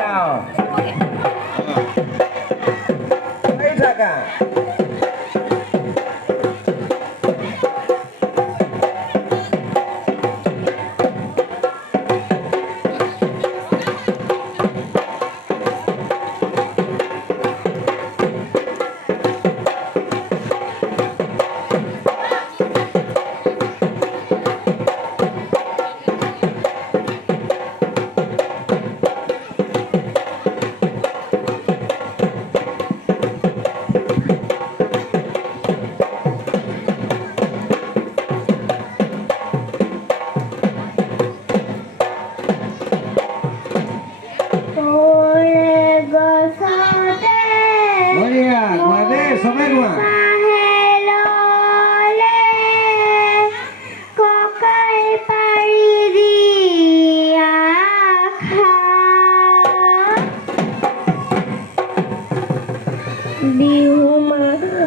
যাওঁ এই থাকা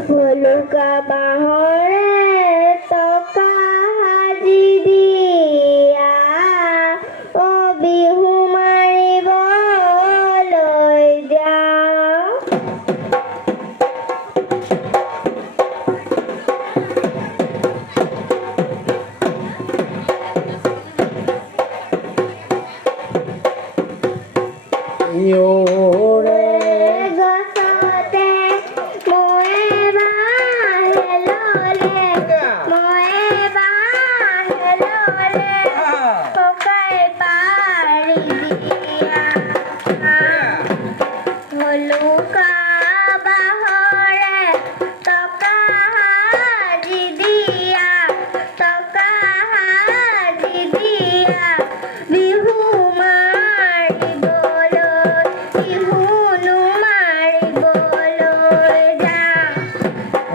ভলুকা বাঁহৰে টকা সাজি দিয়া অ বিহু মাৰিবলৈ যাওঁ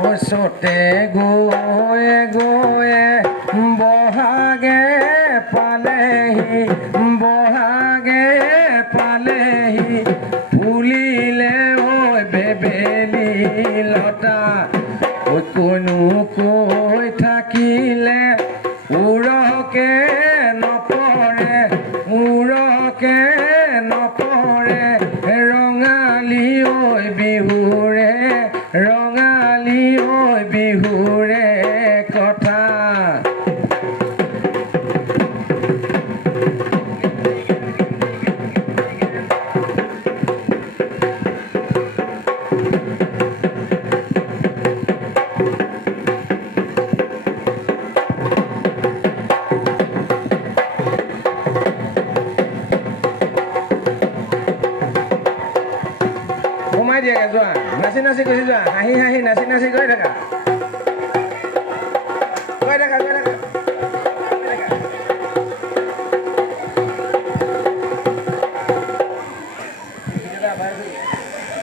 ওচৰতে গৈয়ে গৈয়ে বহাগে পালেহি ফুলিলে ঐ বেবেলি লতা কোনো কৈ থাকিলে উৰকে নপৰে ৰঙালী ঐ বিহুৰে কথা সোমাই দিয়াগে যোৱা নাচি গুচি যোৱা হাঁহি নাচি গৈ থাকা